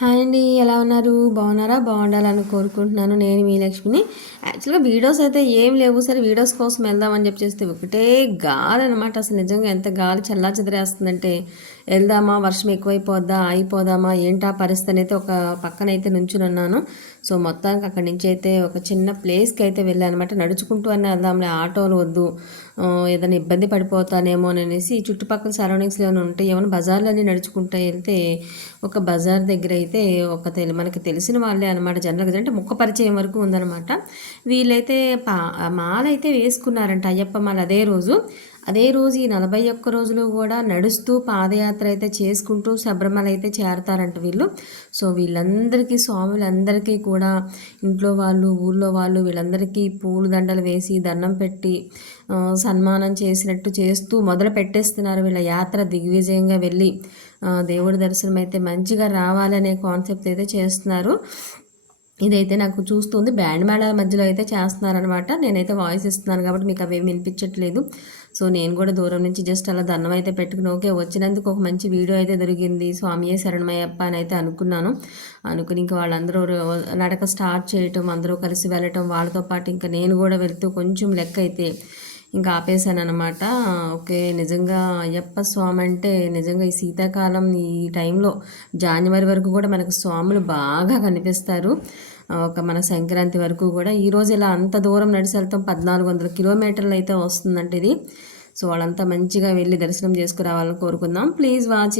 Hi. అండి ఎలా ఉన్నారు? బాగున్నారా? బాగుండాలని కోరుకుంటున్నాను నేను మీ లక్ష్మిని. యాక్చువల్గా వీడియోస్ అయితే ఏం లేవు. సరే వీడియోస్ కోసం వెళ్దామని చెప్పి చేస్తే ఒకటే గాలి అనమాట అసలు నిజంగా ఎంత గాలి చల్లా చెదిరేస్తుందంటే వెళ్దామా? వర్షం ఎక్కువైపోద్దా? అయిపోదామా ఏంటా పరిస్థితి అయితే ఒక పక్కన అయితే నుంచున్నాను సో మొత్తానికి అక్కడి నుంచి అయితే ఒక చిన్న ప్లేస్కి అయితే వెళ్ళాను అనమాట నడుచుకుంటూ అని వెళ్దాంలే ఆటోలు వద్దు ఏదైనా ఇబ్బంది పడిపోతానేమో అనేసి చుట్టుపక్కల సరౌండింగ్స్లో ఏమైనా ఉంటాయి ఏమైనా బజార్లన్నీ నడుచుకుంటూ వెళ్తే ఒక బజార్ దగ్గర అయితే ఒక తెలి మనకి తెలిసిన వాళ్ళే అనమాట జనరల్గా. అంటే ముఖ పరిచయం వరకు ఉందనమాట వీళ్ళైతే పా మాలైతే వేసుకున్నారంట అయ్యప్ప మాల అదే రోజు. అదే రోజు ఈ నలభై ఒక్క రోజులు కూడా నడుస్తూ పాదయాత్ర అయితే చేసుకుంటూ శబరిమల అయితే చేరతారంట వీళ్ళు. సో వీళ్ళందరికీ స్వాములందరికీ కూడా ఇంట్లో వాళ్ళు ఊళ్ళో వాళ్ళు వీళ్ళందరికీ పూలు దండలు వేసి దండం పెట్టి సన్మానం చేసినట్టు చేస్తూ మొదలు పెట్టేస్తున్నారు వీళ్ళ యాత్ర దిగ్విజయంగా వెళ్ళి. దేవుడి దర్శనం అయితే మంచిగా రావాలనే కాన్సెప్ట్ అయితే చేస్తున్నారు. ఇదైతే నాకు చూస్తుంది. బ్యాండ్ మేళాల మధ్యలో అయితే చేస్తున్నారనమాట నేనైతే వాయిస్ ఇస్తున్నాను కాబట్టి మీకు అవేమి వినిపించట్లేదు. సో నేను కూడా దూరం నుంచి జస్ట్ అలా దండం అయితే పెట్టుకుని ఓకే వచ్చినందుకు ఒక మంచి వీడియో అయితే దొరికింది. స్వామియే శరణమయ్యప్ప అని అయితే అనుకున్నాను. అనుకుని ఇంకా వాళ్ళందరూ నడక స్టార్ట్ చేయటం అందరూ కలిసి వెళ్ళటం వాళ్ళతో పాటు ఇంకా నేను కూడా వెళ్తూ కొంచెం లెక్క అయితే ఇంకా ఆపేశాను అనమాట ఓకే నిజంగా అయ్యప్ప స్వామి అంటే నిజంగా ఈ శీతాకాలం ఈ టైంలో జాన్వరి వరకు కూడా మనకు స్వాములు బాగా కనిపిస్తారు. ఒక మన సంక్రాంతి వరకు కూడా. ఈరోజు ఇలా అంత దూరం నడిచి వెళ్తాం పద్నాలుగు వందల కిలోమీటర్లు అయితే వస్తుందంటే ఇది. సో వాళ్ళంతా మంచిగా వెళ్ళి దర్శనం చేసుకురావాలని కోరుకుందాం. Please watch